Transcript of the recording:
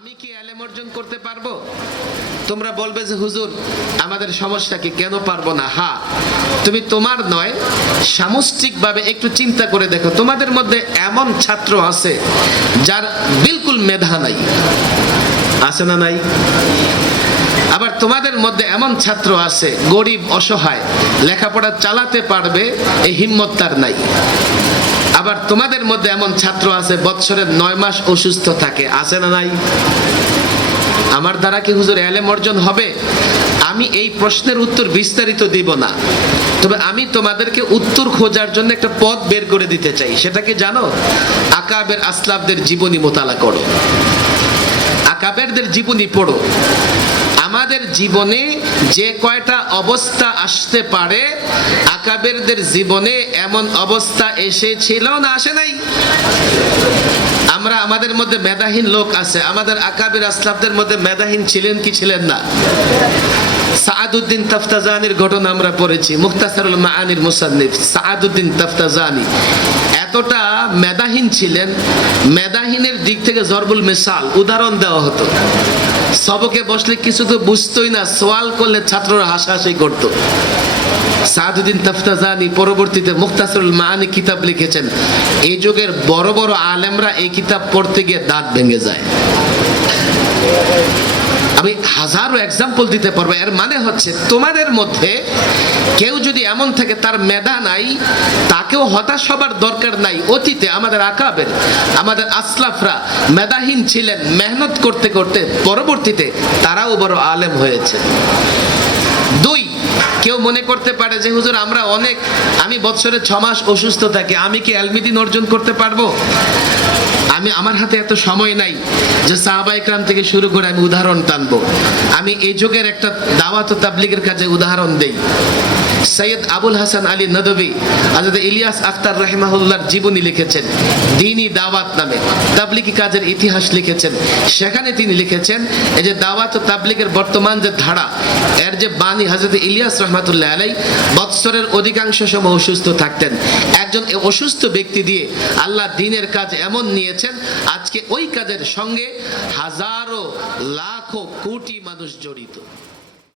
আমি কি ইলম অর্জন করতে পারবো? তোমরা বলবে যে হুজুর আমাদের সমস্যা কি, কেন পারবো না? হ্যাঁ, তুমি তোমার নয়, সামষ্টিকভাবে একটু চিন্তা করে দেখো, তোমাদের মধ্যে এমন ছাত্র আছে যার বিলকুল মেধা নাই, আছে না নাই? আবার তোমাদের মধ্যে এমন ছাত্র আছে গরিব অসহায়, লেখাপড়া চালাতে পারবে এই হিম্মত তার নাই। আবার তোমাদের মধ্যে এমন ছাত্র আছে বৎসরের 9 মাস অসুস্থ থাকে, আছে না নাই? আমার দ্বারা কি হুজুর ইলম অর্জন হবে? আমি এই প্রশ্নের উত্তর বিস্তারিত দিব না, তবে আমি তোমাদেরকে উত্তর খোঁজার জন্য একটা পথ বের করে দিতে চাই। সেটা কি জানো? আকাবের আসলাফদের জীবনী মোতালা করো, আকাবেরদের জীবনী পড়ো। আমাদের জীবনে যে কয়টা অবস্থা আসতে পারে, আকাবেরদের জীবনে এমন অবস্থা এসেছিল না আসে নাই? আমরা আমাদের মধ্যে মেধাহীন লোক আছে, আমাদের আকাবের আসলাফদের মধ্যে মেধাহীন ছিলেন কি ছিলেন না? সাআদউদ্দিন তাফতাজানির ঘটনা আমরা পড়েছি, মুখতাসারুল মাআনির মুসান্নিফ সাআদউদ্দিন তাফতাজানি এতটা মেধাহীন ছিলেন, মেধাহীনের দিক থেকে জরবুল মিসাল উদাহরণ দেওয়া হতো। সবকে বসলে কিছু তো বুঝতোই না, সওয়াল করলে ছাত্ররা হাসাহাসি করত। সাআদউদ্দিন তাফতাজানি পরবর্তীতে মুখতাসারুল মাআনি কিতাব লিখেছেন। এই যুগের বড় বড় আলেমরা এই কিতাব পড়তে গিয়ে দাঁত ভেঙে যায়। আমি হাজারো এক্সাম্পল দিতে পারবো। এর মানে হচ্ছে তোমাদের মধ্যে কেউ যদি এমন থাকে তার মেধা নাই, তাকেও হতাশ হবার দরকার নাই। অতীতে আমাদের আকাবের, আমাদের আসলাফরা মেধাহীন ছিলেন, মেহনত করতে করতে পরবর্তীতে তারাও বড় আলেম হয়েছে। দুই, কেউ মনে করতে পারে যে হুজুর আমরা অনেক, আমি বছরে 6 মাস অসুস্থ থাকি, আমি কি ইলম অর্জন করতে পারবো? আমার হাতে এত সময় নাই যে সাহাবায়ে কেরাম থেকে শুরু করে আমি উদাহরণ টানবো। আমি এই যুগের একটা দাওয়াত ও তাবলীগের কাজে উদাহরণ দেই। সৈয়দ আবুল হাসান আলী নদভী হযরত ইলিয়াস আখতার রাহিমাহুল্লাহর জীবনী লিখেছেন, দ্বীনি দাওয়াত নামে তাবলীগী কাজের ইতিহাস লিখেছেন। সেখানে তিনি লিখেছেন এই যে দাওয়াত ও তাবলীগের বর্তমান যে ধারা, এর যে বাণী হযরত ইলিয়াস রাহমাতুল্লাহ আলাইহি বৎসরের অধিকাংশ সময় অসুস্থ থাকতেন। একজন অসুস্থ ব্যক্তি দিয়ে আল্লাহ দ্বীনের কাজ এমন নিয়েছেন, আজকে ওই কাজের সঙ্গে হাজারো লাখো কোটি মানুষ জড়িত।